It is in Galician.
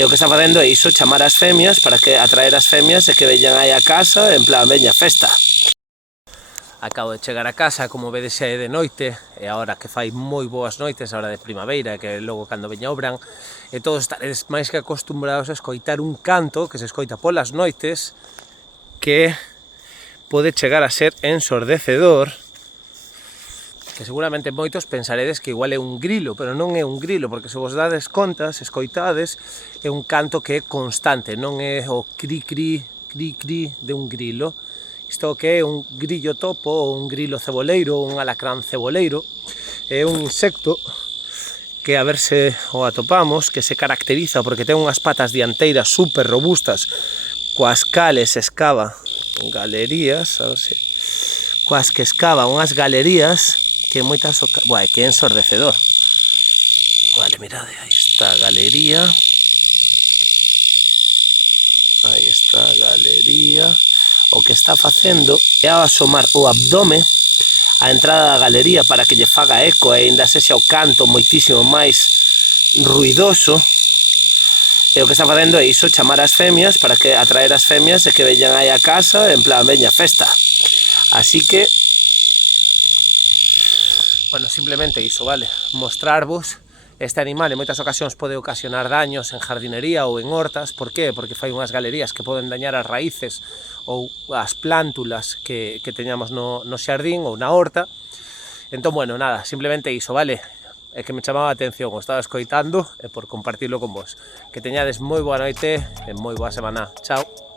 E o que está facendo é iso, chamar as femias para que atraer as femias e que veñan aí a casa en plan, veña, festa. Acabo de chegar a casa, como vedes xa é de noite, e agora que fai moi boas noites, a hora de primavera, que logo cando veña o verán, e todos estaredes máis que acostumbrados a escoitar un canto que se escoita polas noites, que pode chegar a ser ensordecedor, que seguramente moitos pensaredes que igual é un grilo, pero non é un grilo, porque se vos dades conta, se escoitades, é un canto que é constante, non é o cri-cri, cri-cri de un grilo. Isto que é un grillo topo, ou un grilo ceboleiro, ou un alacrán ceboleiro, é un insecto que, a ver se o atopamos, que se caracteriza porque ten unhas patas dianteiras super robustas, coas cales escava galerías, a ver se... coas que escava unhas galerías que moitas... Buah, que é ensordecedor. Vale, mirade, aí está a galería. Aí está a galería. O que está facendo é asomar o abdome á entrada da galería para que lle faga eco e ainda sexa o canto moitísimo máis ruidoso. E o que está facendo é iso, chamar as femias para que atraer as femias e que veñan aí a casa en plan, veña, festa. Así que, bueno, simplemente iso, vale? Mostrarvos este animal en moitas ocasións pode ocasionar daños en jardinería ou en hortas. Por qué? Porque fai unhas galerías que poden dañar as raíces ou as plántulas que teñamos no xardín ou na horta. Entón, bueno, nada, simplemente iso, vale? É que me chamaba a atención, o estaba escoitando e por compartirlo con vos. Que teñades moi boa noite e moi boa semana. Chao.